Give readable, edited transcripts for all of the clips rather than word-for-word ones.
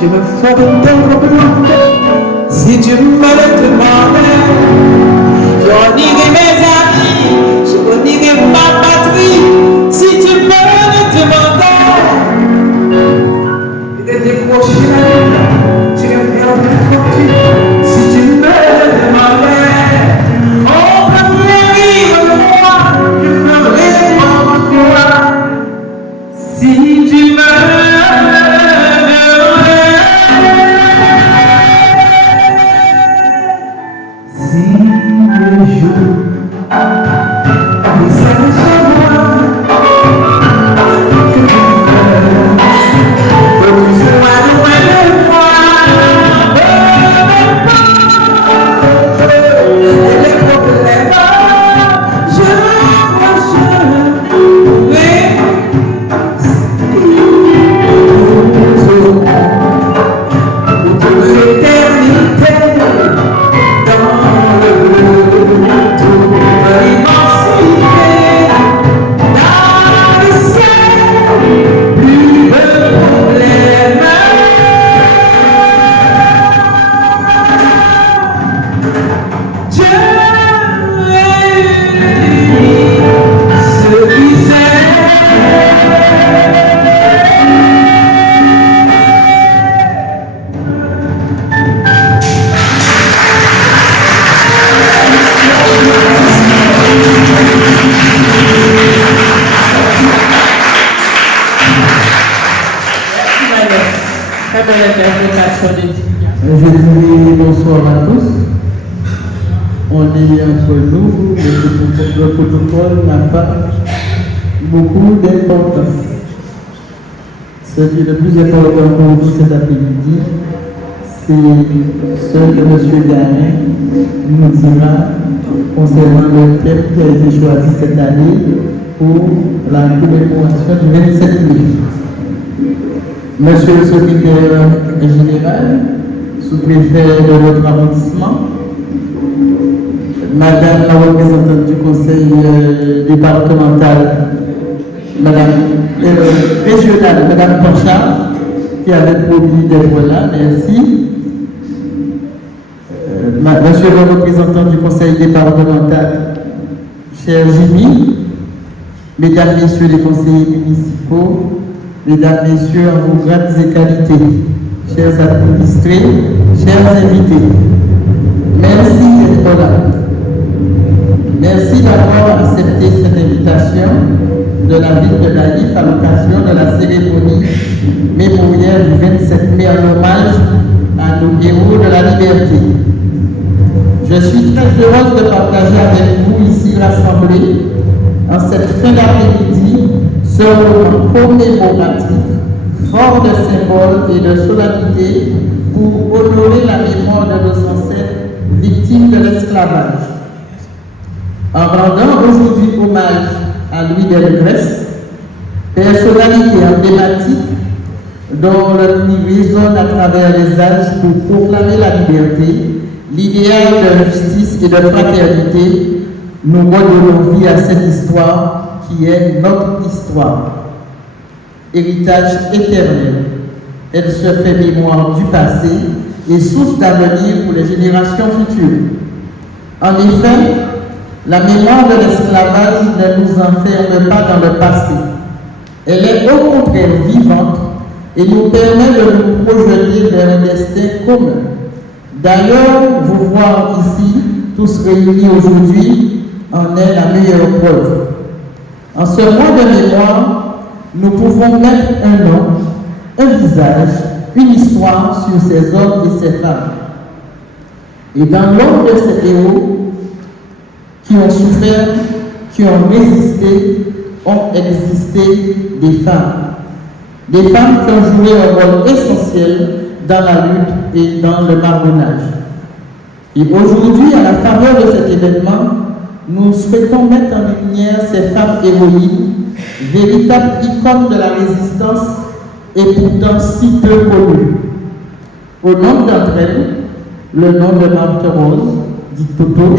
je me ferai tendre blonde. Si tu me le demandais, je renierai mes amis, je renierai ma patrie. Si tu me le demandais, et de décrocher la vie, je vais faire une fortune. Si tu me le demandais, on peut rire de moi, je ferai mon toi. Si tu me Je dirais bonsoir à tous. On est entre nous, le protocole n'a pas beaucoup d'importance. Ce qui est le plus important pour nous cet après-midi, c'est ce que M. Garin nous dira concernant le thème qui a été choisi cette année pour la commémoration du 27 mai. Monsieur le secrétaire général, sous-préfet de notre arrondissement, Madame la représentante du conseil départemental, Madame régionale, Madame Panchard, qui avait promis d'être là, merci. Monsieur le représentant du conseil départemental, cher Jimmy, Mesdames, Messieurs les conseillers municipaux, Mesdames, Messieurs, en vos grades et qualités, chers administrés, chers invités, merci d'être là. Merci d'avoir accepté cette invitation de la ville de Naïf à l'occasion de la cérémonie mémorielle du 27 mai en hommage à nos héros de la liberté. Je suis très heureuse de partager avec vous ici rassemblés en cette fin d'après-midi ce moment commémoratif, fort de symboles et de solennité pour honorer la mémoire de nos ancêtres victimes de l'esclavage. En rendant aujourd'hui hommage à Louis Delgrès, personnalité emblématique dont le prix résonne à travers les âges pour proclamer la liberté, l'idéal de justice et de fraternité, nous redonnons vie à cette histoire qui est notre histoire. Héritage éternel, elle se fait mémoire du passé et source d'avenir pour les générations futures. En effet, la mémoire de l'esclavage ne nous enferme pas dans le passé. Elle est au contraire vivante et nous permet de nous projeter vers un destin commun. D'ailleurs, vous voir ici, tous réunis aujourd'hui, en est la meilleure preuve. En ce mois de mémoire, nous pouvons mettre un nom, un visage, une histoire sur ces hommes et ces femmes. Et dans l'ombre de ces héros qui ont souffert, qui ont résisté, ont existé des femmes. Des femmes qui ont joué un rôle essentiel dans la lutte et dans le marronnage. Et aujourd'hui, à la faveur de cet événement, nous souhaitons mettre en lumière ces femmes héroïnes, véritables icônes de la résistance et pourtant si peu connues. Au nom d'entre elles, le nom de Marthe Rose, dit Toto,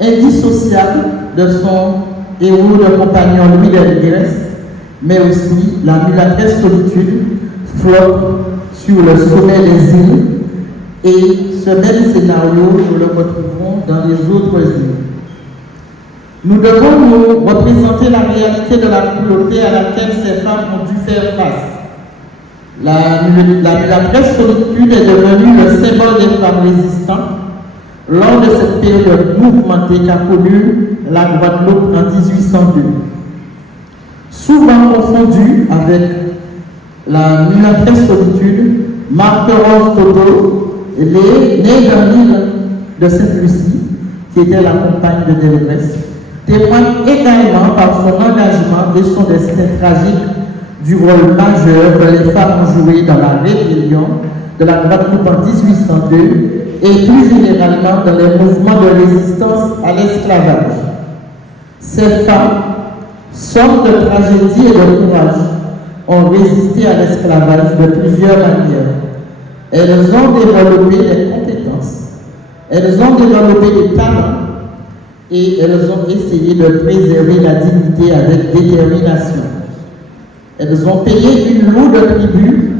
indissociable de son héros de compagnon Louis Delgrès, mais aussi la mulâtresse solitude, Flotte, sur le sommet des îles, et ce même scénario, nous le retrouvons dans les autres îles. Nous devons nous représenter la réalité de la cruauté à laquelle ces femmes ont dû faire face. La vraie solitude est devenue le symbole des femmes résistantes lors de cette période mouvementée qu'a connue la Guadeloupe en 1802. Souvent confondue avec la vraie solitude, Marthe Rose Toto, née dans l'île de Sainte-Lucie, qui était la compagne de Delgrès, témoigne également par son engagement et son destin tragique du rôle majeur que les femmes ont joué dans la rébellion de la Guadeloupe en 1802 et plus généralement dans les mouvements de résistance à l'esclavage. Ces femmes, sortes de tragédie et de courage, ont résisté à l'esclavage de plusieurs manières. Elles ont développé des compétences, elles ont développé des talents et elles ont essayé de préserver la dignité avec détermination. Elles ont payé une lourde tribut,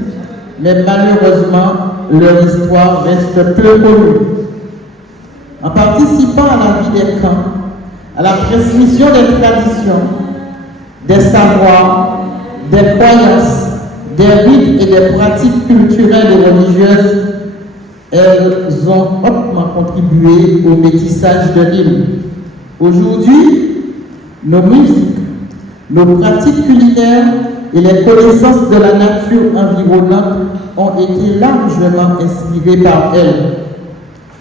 mais malheureusement, leur histoire reste peu connue. En participant à la vie des camps, à la transmission des traditions, des savoirs, des croyances, des rites et des pratiques culturelles et religieuses, elles ont hautement contribué au métissage de l'île. Aujourd'hui, nos musiques, nos pratiques culinaires et les connaissances de la nature environnante ont été largement inspirées par elle.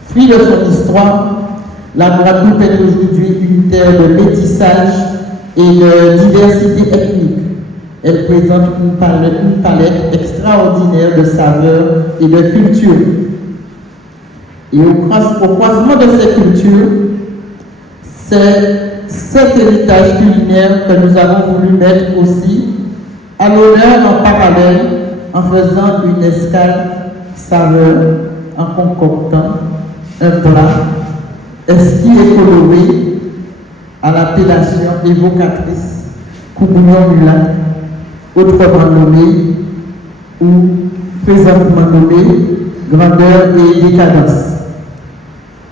Fruit de son histoire, la Guadeloupe est aujourd'hui une terre de métissage et de diversité ethnique. Elle présente une palette extraordinaire de saveurs et de cultures. Et au croisement de ces cultures, c'est cet héritage culinaire que nous avons voulu mettre aussi à l'honneur en parallèle en faisant une escale saveur, en concoctant un plat esquis et coloré à l'appellation évocatrice Coubouillon Mulac, autrement nommé ou présentement nommé grandeur et décadence,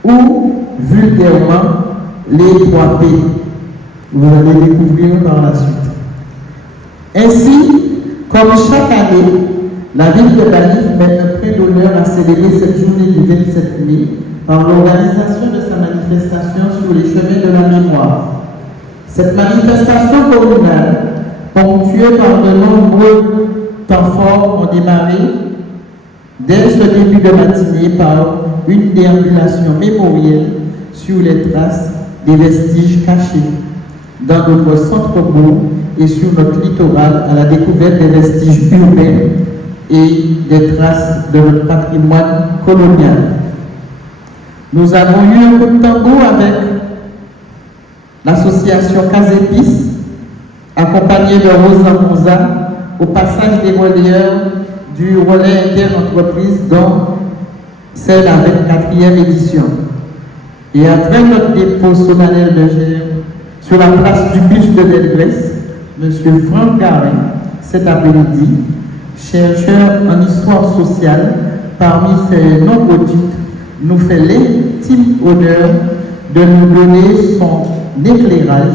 ou vulgairement les 3 P. Vous allez découvrir par la suite. Ainsi, comme chaque année, la ville de Banif met un prix d'honneur à célébrer cette journée du 27 mai par l'organisation de sa manifestation sur les chemins de la mémoire. Cette manifestation communale, ponctuée par de nombreux temps forts, ont démarré dès ce début de matinée par une déambulation mémorielle sur les traces des vestiges cachés dans notre centre-bourg et sur notre littoral à la découverte des vestiges urbains et des traces de notre patrimoine colonial. Nous avons eu un coup de tambour avec l'association Casépis, accompagnée de Rosa Monza, au passage des relieurs du relais inter-entreprise dont c'est la 24e édition. Et après notre dépôt solennel de GR sur la place du bus de Delgrès, M. Franck Garin, cet après-midi, chercheur en histoire sociale, parmi ses nombreux titres, nous fait l'intime honneur de nous donner son éclairage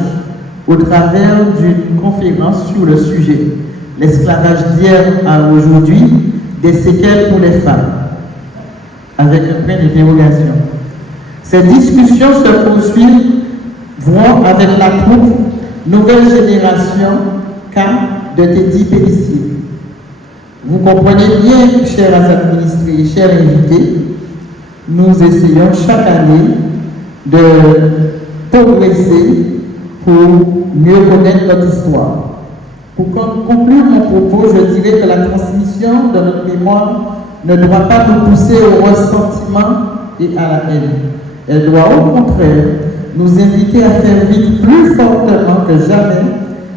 au travers d'une conférence sur le sujet « L'esclavage d'hier à aujourd'hui, des séquelles pour les femmes », avec un point d'interrogation. Ces discussions se poursuivront avec la troupe Nouvelle Génération K de Teddy Pélissier. Vous comprenez bien, chers administrés, chers invités, nous essayons chaque année de progresser pour mieux connaître notre histoire. Pour conclure mon propos, je dirais que la transmission de notre mémoire ne doit pas nous pousser au ressentiment et à la haine. Elle doit au contraire nous inviter à faire vivre plus fortement que jamais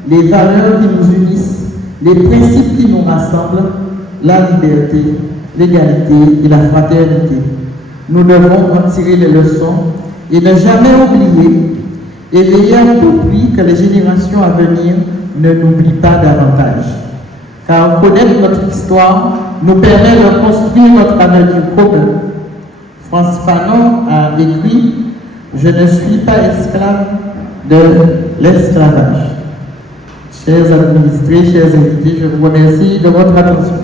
les valeurs qui nous unissent, les principes qui nous rassemblent, la liberté, l'égalité et la fraternité. Nous devons en tirer les leçons et ne jamais oublier et veiller à tout prix que les générations à venir ne n'oublient pas davantage. Car connaître notre histoire nous permet de construire notre avenir commun. Frantz Fanon a écrit « Je ne suis pas esclave de l'esclavage ». Chers administrés, chers invités, je vous remercie de votre attention.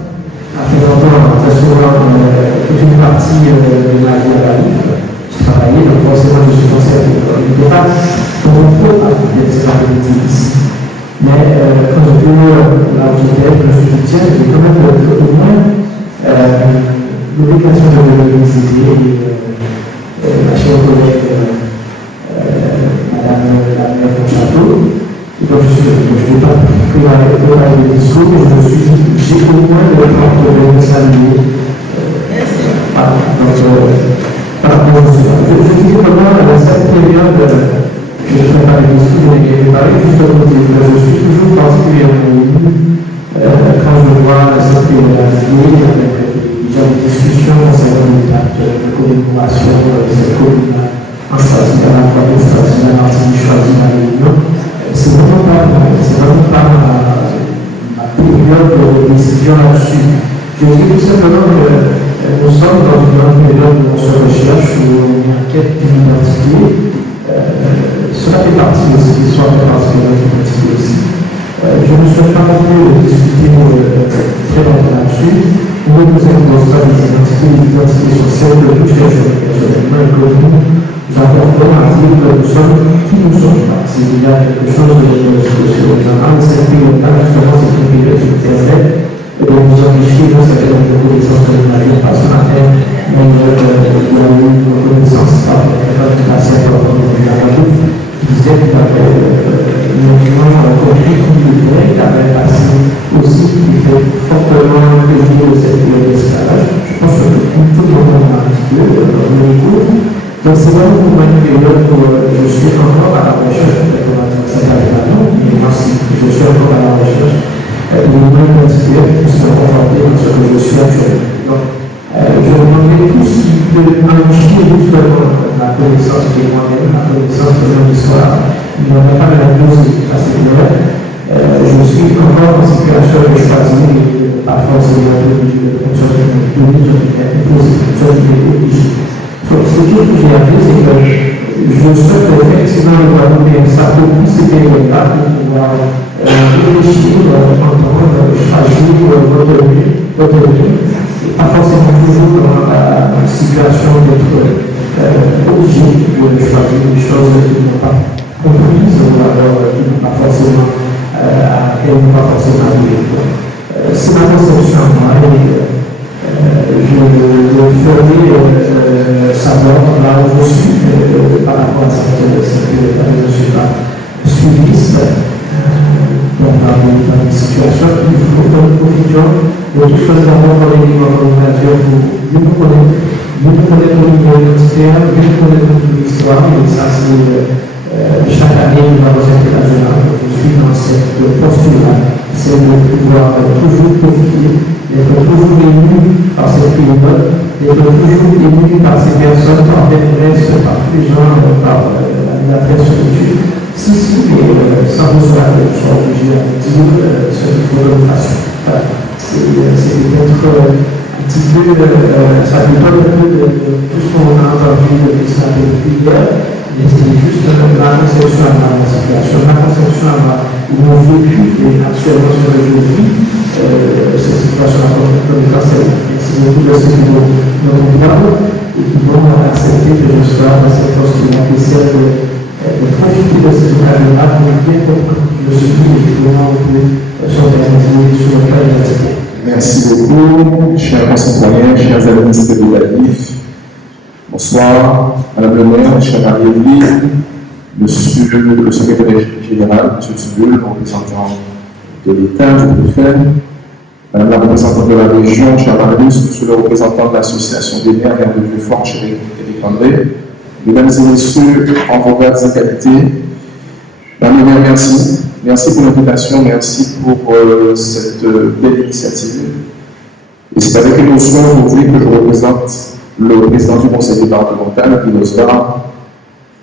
Ça fait longtemps, très souvent, toute une partie de ma vie à la livre, je travaillais, donc forcément je suis concerné. Il n'était pas beaucoup à l'esclavage ici. Mais quand j'ai vu là où j'étais, je me suis dit, tiens, j'ai quand même au moins l'obligation de le visiter. Ma chère collègue, Madame la maire de Château, et donc je n'ai pas préparé le discours, mais je me suis dit, j'ai au moins le temps de me saluer. Je dis vraiment cette période que je fais pas les discours, je l'ai préparé juste au côté. Je suis toujours particulièrement ému quand je vois cette période avec des discussions concernant les dates de commémoration de cette commune en choisie à la fois de choisie à Martinique, choisie à la Réunion. C'est vraiment pas ma période de décision là-dessus. Je dis tout simplement que nous sommes dans une grande période où on se recherche, où on enquête d'une identité. Cela fait partie de cette histoire, fait partie de notre identité aussi. Je ne souhaite pas non plus discuter très longtemps là-dessus. Nous nous avons pas des identités sociales que nous cherchons personnellement et que nous apportons à dire que nous sommes qui nous sommes. S'il y a quelque chose sur le plan, cette période-là, justement, c'est une période qui permet de nous enrichir dans cette reconnaissance de l'image. Parce qu'on a fait une reconnaissance par le passé de la Guadeloupe qui disait qu'il avait un mouvement communautaire, il avait passé aussi, qui était fortement imprégné de cette période d'esclavage. Je pense que tout le monde a un petit peu le cours. Donc c'est vraiment pour une période où je suis encore à la recherche, peut-être qu'on va dire ça maintenant, mais moi aussi, je suis encore à la recherche d'une même identité qui puisse me conforter dans ce que je suis actuellement. Donc, je vous demanderai tout ce qui peut enrichir justement la connaissance qui est moi-même, la connaissance de mon histoire. Il n'y en a pas de la musique à ce niveau-là. Je suis encore en situation de choisir, pas forcément de fonctionner de donc, ce que j'ai appris, c'est que je souhaite effectivement le Guadeloupe s'approprier ces périodes-là pour pouvoir réfléchir, entendre, choisir, retenir, et pas forcément toujours dans la situation d'être obligé de choisir des choses qui ne sont pas comprises ou alors qui n'ont pas forcément arrivé. C'est ma conception à moi et je ferai savoir là où je suis par rapport à cette période. Je ne suis pas suiviste dans une situation. Il faut que nous profitions de tout ce que nous avons dans les livres pour mieux connaître notre identité, mieux connaître notre histoire. Et ça, c'est chaque année, nous avons cette occasion-là. Je suis dans cette posture-là. C'est de pouvoir toujours profiter, d'être toujours ému par cette période, d'être toujours ému par ces personnes, par des presse, par les gens, par la presse culture. Si, mais sans vouloir être obligé de dire ce qu'il faut de nous fassions. Voilà. C'est peut-être un petit peu, ça détonne un peu de tout ce qu'on a entendu depuis ça depuis hier. Mais c'est juste la conception à la situation, la conception à où on vécu et actuellement sur le jour de vie, cette situation-là comme cancer. Merci beaucoup de ceux qui vont nous voir et qui vont accepter que je sois dans cette posture-là, qui essaie de profiter de cette occasion-là pour bien comprendre que je suis et comment on peut s'organiser sur le plan de l'identité. Merci beaucoup, chers concitoyens, chers administrés de la LIF. Bonsoir, Madame le maire, chère Marie-Evelyne, Monsieur le secrétaire général, M. Tubul, représentant de l'État, du préfet, Madame la représentante de la région, chère Marius, Monsieur le représentant de l'association des maires de Vieux-Fort, chère Éric André, Mesdames et Messieurs, en vos grades et qualités, Madame le maire, merci. Merci pour l'invitation, merci pour cette belle initiative. Et c'est avec émotion aujourd'hui que je représente le président du conseil départemental, Guy Losbar,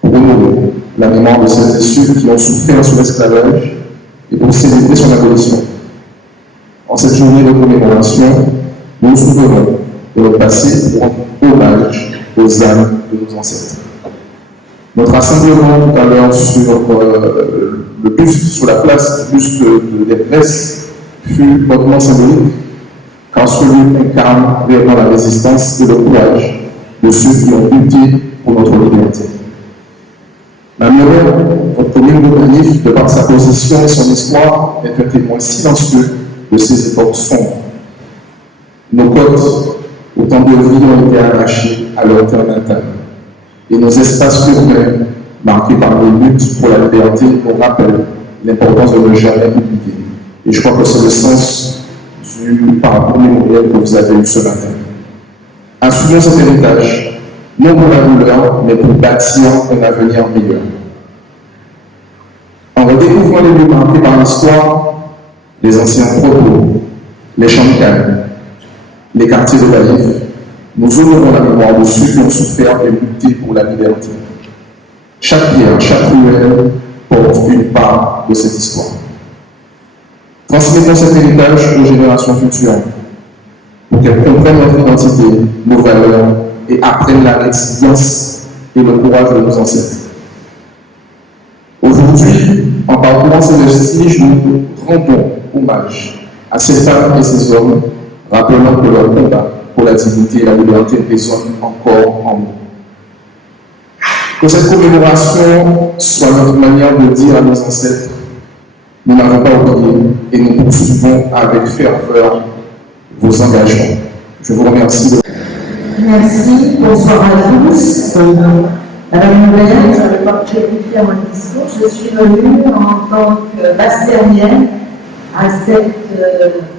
pour honorer la mémoire de celles et ceux qui ont souffert sous l'esclavage et pour célébrer son abolition. En cette journée de commémoration, nous nous souvenons de notre passé pour rendre hommage aux âmes de nos ancêtres. Notre rassemblement tout à l'heure sur le buste, sur la place du buste des presses, fut hautement symbolique, car ce lieu incarne réellement la résistance et le courage de ceux qui ont lutté pour notre liberté. La Muriel, votre commune de Manif, de par sa position et son histoire, est un témoin silencieux de ces époques sombres. Nos côtes, autant de vies ont été arrachées à leur terre natale. Et nos espaces urbains, marqués par les luttes pour la liberté, nous rappellent l'importance de ne jamais oublier. Et je crois que c'est le sens du parcours mémoriel que vous avez eu ce matin. Assumons cet héritage, non pour la douleur, mais pour bâtir un avenir meilleur. En redécouvrant les lieux marqués par l'histoire, les anciens propos, les champs de Cannes, les quartiers de Baïf, nous honorons la mémoire de ceux qui ont souffert et lutté pour la liberté. Chaque pierre, chaque ruelle porte une part de cette histoire. Transmettons cet héritage aux générations futures pour qu'elles comprennent notre identité, nos valeurs et apprennent la résilience et le courage de nos ancêtres. Aujourd'hui, en parcourant ces vestiges, nous rendons hommage à ces femmes et ces hommes, rappelant que leur combat pour la dignité et la liberté résonne encore en nous. Que cette commémoration soit notre manière de dire à nos ancêtres: nous n'avons pas oublié et nous poursuivons avec ferveur vos engagements. Je vous remercie. Merci, bonsoir à tous. Madame Muriel, je n'avais pas prévu de faire mon discours. Je suis venue en tant que basse-terrienne à cette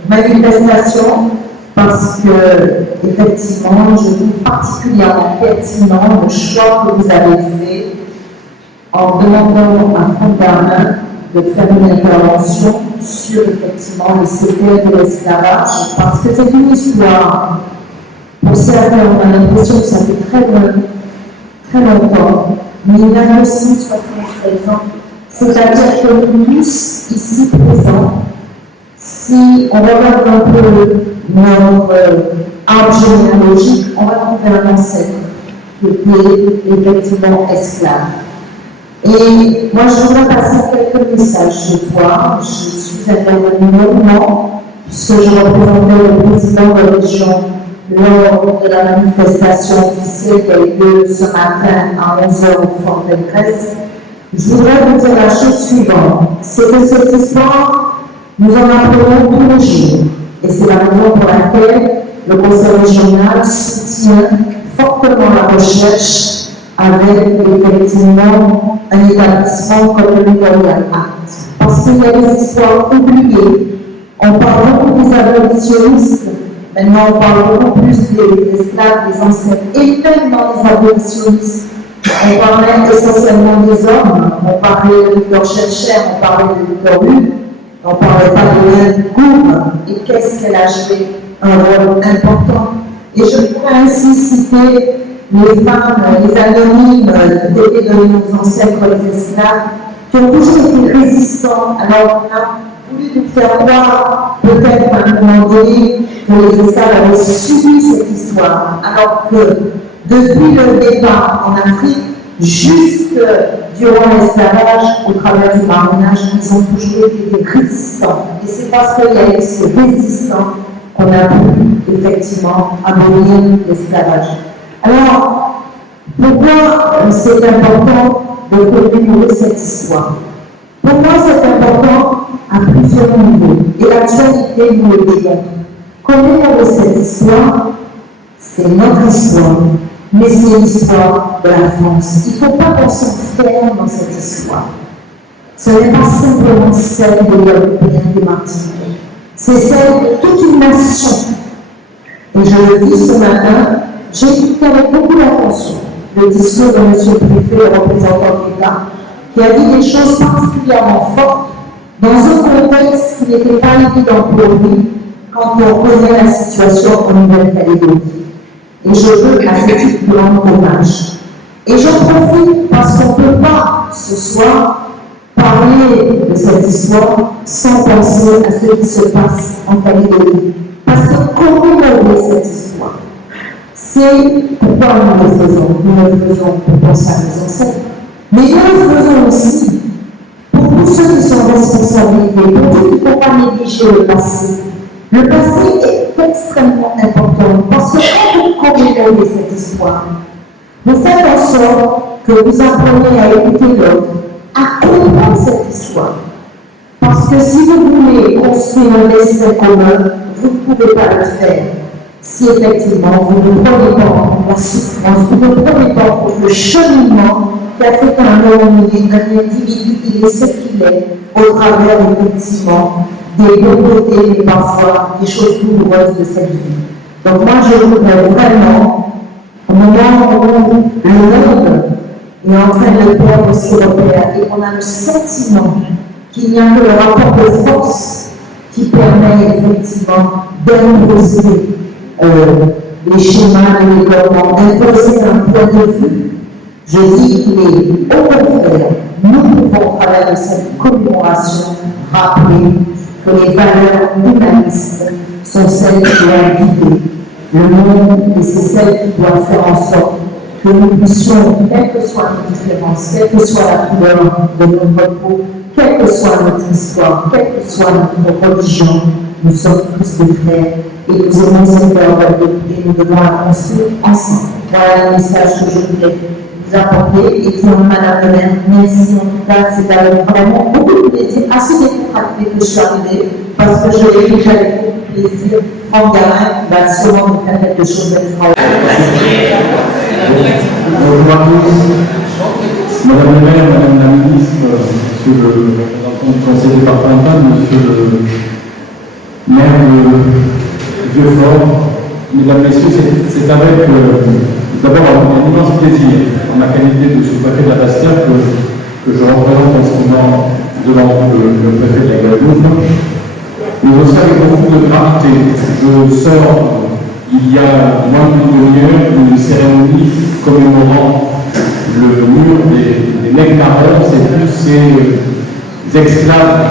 manifestation parce que, effectivement, je trouve particulièrement pertinent le choix que vous avez fait en demandant à Fond-Berlin de faire une intervention sur, effectivement, les séquelles de l'esclavage, parce que c'est une histoire. Pour certains, on a l'impression que ça fait très longtemps, 1973 ans. C'est-à-dire que nous tous, ici présents, si on regarde un peu notre arbre généalogique, on va trouver un ancêtre qui était effectivement esclave. Et moi, je voudrais passer quelques messages ce soir. Je suis intervenue longuement, puisque je représentais le président de la région lors de la manifestation officielle qui a eu lieu ce matin à 11h au Fort Bellegresse. Je voudrais vous dire la chose suivante, c'est que cette histoire, nous en apprenons tous les jours. Et c'est la raison pour laquelle le Conseil régional soutient fortement la recherche avec effectivement un établissement comme le Memorial Act. Parce qu'il y a des histoires oubliées. On parle beaucoup des abolitionnistes, maintenant on parle beaucoup plus des esclaves, des ancêtres, et même dans les abolitionnistes. On parlait essentiellement des hommes, on parlait de Victor Schœlcher, on parlait de Victor Hugo, on ne parlait pas de Hélène Gouve, et qu'est-ce qu'elle a joué un rôle important. Et je pourrais ainsi citer les femmes, les anonymes du côté de nos ancêtres, les esclaves, qui ont toujours été résistants. Alors on a voulu nous faire croire, peut-être à un moment donné, que les esclaves avaient subi cette histoire, alors que depuis le départ en Afrique, jusque durant l'esclavage, au travers du mariage, ils ont toujours été des résistants. Et c'est parce qu'il y a eu ces résistants qu'on a pu effectivement abolir l'esclavage. Alors, pourquoi c'est important de commémorer cette histoire? Pour moi, c'est important à plusieurs niveaux. Et l'actualité nous le démontre. Commémorer cette histoire, c'est notre histoire, mais c'est l'histoire de la France. Il ne faut pas qu'on s'enferme dans cette histoire. Ce n'est pas simplement celle des Européens et des Martiniquais. C'est celle de toute une nation. Et je le dis ce matin, j'ai écouté avec beaucoup d'attention le discours de M. le préfet, le représentant de l'État, qui a dit des choses particulièrement fortes dans un contexte qui n'était pas évident pour lui quand on connaît la situation en Nouvelle-Calédonie. Et je veux à ce titre lui rendre hommage. Et j'en profite parce qu'on ne peut pas ce soir parler de cette histoire sans penser à ce qui se passe en Calédonie. Parce que commémorer cette histoire, c'est pourquoi nous le faisons. Nous le faisons pour penser à nos ancêtres, mais nous le faisons aussi pour tous ceux qui sont responsables, pour dire qu'il ne faut pas négliger le passé. Le passé est extrêmement important parce que quand vous commémorez cette histoire, vous faites en sorte que vous appreniez à écouter l'autre, à comprendre cette histoire. Parce que si vous voulez construire un destin commun, vous ne pouvez pas le faire si effectivement vous ne prenez pas la souffrance, vous ne prenez pas le cheminement qui a fait qu'un homme, un individu, il est ce qu'il est au travers effectivement des bons côtés et parfois des choses douloureuses de cette vie. Donc moi je voudrais vraiment, au moment où le monde est en train de perdre ses repères et on a le sentiment qu'il n'y a que le rapport de force qui permet effectivement d'imposer les schémas de développement, d'imposer un point de vue. Je dis, mais au contraire, nous pouvons, à travers cette commémoration, rappeler que les valeurs humanistes sont celles qui doivent guider le monde et c'est celles qui doivent faire en sorte que nous puissions, quelles que soient nos différences, quelle que soit la couleur de notre peau, quelle que soit notre histoire, quelle que soit notre religion, nous sommes tous des frères et nous aimons cette œuvre et nous devons la construire ensemble. Voilà le message que je voulais vous apporter. Et puis, Madame le maire, merci en tout cas, c'est avec vraiment beaucoup de plaisir, assez décontracté que je suis arrivée, parce que je l'ai vu avec beaucoup de plaisir. Franck Garin va sûrement nous faire quelque chose d'extraordinaire. Bonjour à tous. Madame le maire, Madame la ministre, Monsieur le représentant du conseil départemental, Monsieur le maire de Vieux-Fort, Mesdames, Messieurs, c'est avec d'abord un immense plaisir, en ma qualité de sous-préfet de la Bastille, que je représente en ce moment devant vous le préfet de la Guadeloupe. Mais aussi avec beaucoup de gravité. Je sors il y a moins d'une demi-heure d'une cérémonie commémorant le mur des Nectarons, c'est tous ces esclaves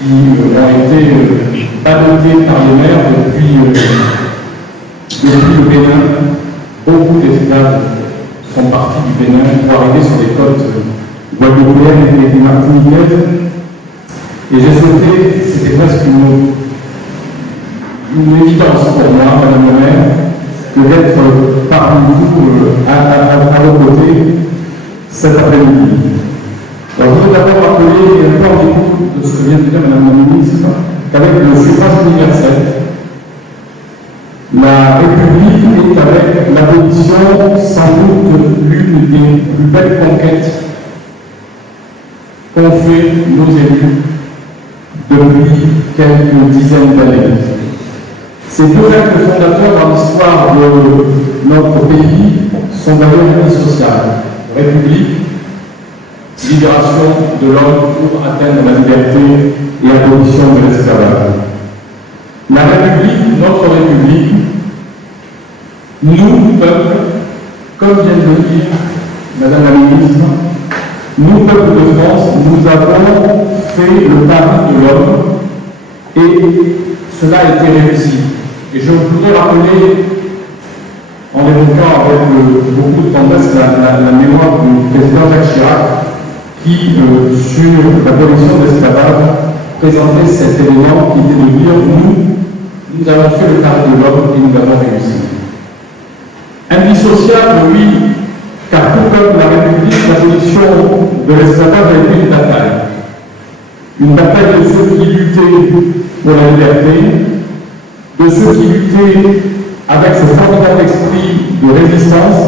qui ont été ballottés par les mers depuis le Bénin. Beaucoup d'esclaves sont partis du Bénin pour arriver sur les côtes guadeloupéennes et martiniquaises. Et j'ai souhaité, c'était presque une évidence pour moi, Madame la maire, que d'être parmi vous à vos côtés cet après-midi. Alors, je voudrais d'abord rappeler, un peu en écoute de ce que vient de dire Madame la ministre, qu'avec le suffrage universel, la République est avec l'abolition sans doute l'une des plus belles conquêtes qu'ont fait nos élus depuis quelques dizaines d'années. Ces deux actes fondateurs dans l'histoire de notre pays sont d'ailleurs indissociables. République, libération de l'homme pour atteindre la liberté et abolition de l'esclavage. La République, notre République, nous, peuple, comme vient de le dire Madame la ministre, nous, peuple de France, nous avons fait le pari de l'homme et cela a été réussi. Et je voudrais rappeler, en évoquant avec beaucoup de tendresse la mémoire du président Jacques Chirac, qui, sur l'abolition de l'esclavage, présentait cet élément qui était de dire nous avons fait le pari de l'homme et nous avons réussi. Indissociable, oui, car tout comme la République, l'abolition de l'esclavage a été une bataille. Une bataille de ceux qui luttaient pour la liberté, de ceux qui luttaient avec ce formidable esprit de résistance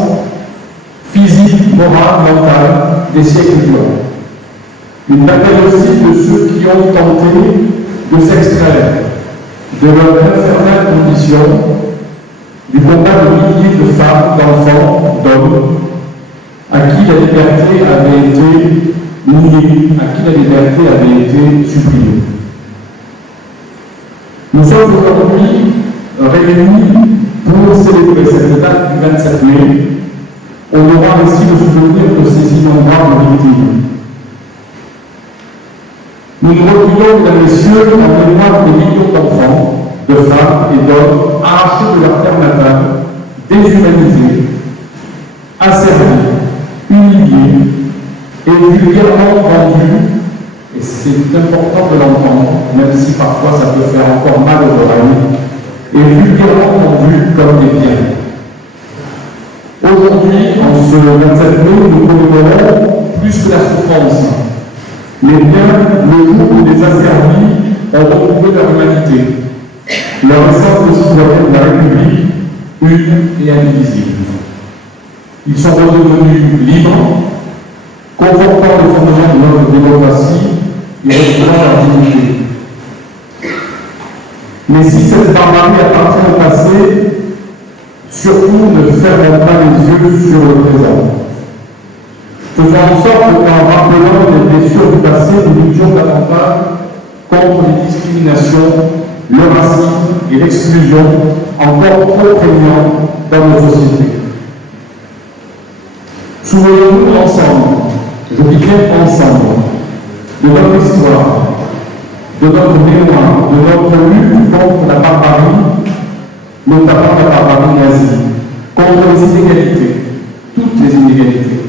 physique, morale, mentale des siècles durant. Une bataille aussi de ceux qui ont tenté de s'extraire de leur infernale condition, du combat de milliers de femmes, d'enfants, d'hommes, à qui la liberté avait été niée, à qui la liberté avait été supprimée. Nous sommes aujourd'hui réunis pour célébrer cette date du 27 mai. On aura ainsi le souvenir de ces innombrables victimes. Nous nous recueillons, mesdames et messieurs, en mémoire des millions d'enfants de femmes et d'hommes arrachés de leur terre natale, déshumanisés, asservis, humiliés et vulgairement vendus, et c'est important de l'entendre, même si parfois ça peut faire encore mal aux oreilles, et vulgairement vendus comme des biens. Aujourd'hui, en ce 27 mai, nous commémorons plus que la souffrance, mais bien le jour où les asservis ont retrouvé leur humanité, leur essence de citoyen de la République, une et indivisible. Ils sont redevenus libres, confortant le fondement de notre démocratie et retrouvant leur dignité. Mais si cette barbarie appartient au passé, surtout ne fermons pas les yeux sur le présent. Faisons en sorte qu'en rappelant les blessures du passé, nous luttions davantage contre les discriminations, le racisme et l'exclusion encore trop prégnants dans nos sociétés. Souvenons-nous ensemble, je dis bien ensemble, de notre histoire, de notre mémoire, de notre lutte contre la barbarie, notamment la barbarie nazie, contre les inégalités, toutes les inégalités.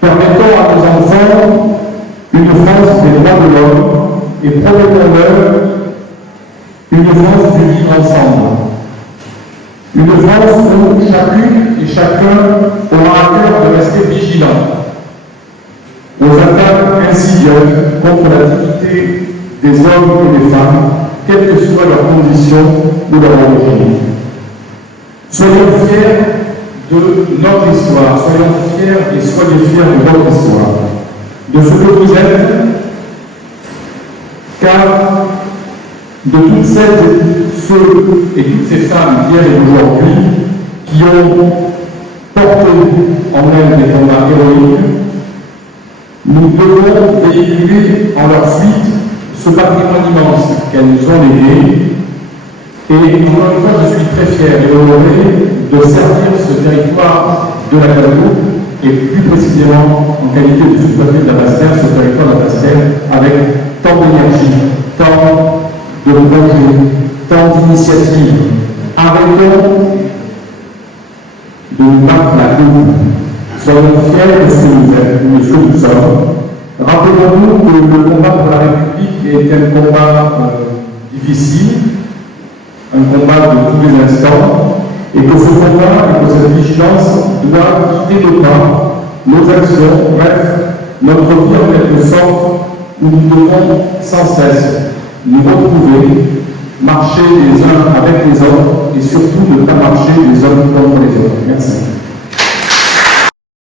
Permettons à nos enfants une France des droits de l'homme et promettons-leur une France du vivre ensemble. Une France où chacune et chacun aura à cœur de rester vigilant aux attaques insidieuses contre la dignité des hommes et des femmes, quelles que soient leurs conditions ou leur origine. Soyons fiers de notre histoire, soyons fiers et soyez fiers de votre histoire, de ce que vous êtes, car de toutes celles et ceux et toutes ces femmes d'hier et d'aujourd'hui qui ont porté en elles des combats héroïques, nous devons véhiculer en leur suite ce patrimoine immense qu'elles nous ont légué. Et encore une fois, je suis très fier et honoré de servir ce territoire de la Guadeloupe et plus précisément en qualité de sous-préfet de la Basse-Terre, ce territoire de la Basse-Terre, avec tant d'énergie, tant de projets, tant d'initiatives. Arrêtons de nous battre la coupe. Soyons fiers de ce que nous êtes, de ce que nous sommes. Rappelons-nous que le combat pour la République est un combat difficile, un combat de tous les instants, et que ce combat et que cette vigilance doivent guider nos pas, nos actions, bref, notre vie en quelque sorte, où nous devons sans cesse nous retrouver, marcher les uns avec les autres, et surtout ne pas marcher les uns contre les autres. Merci.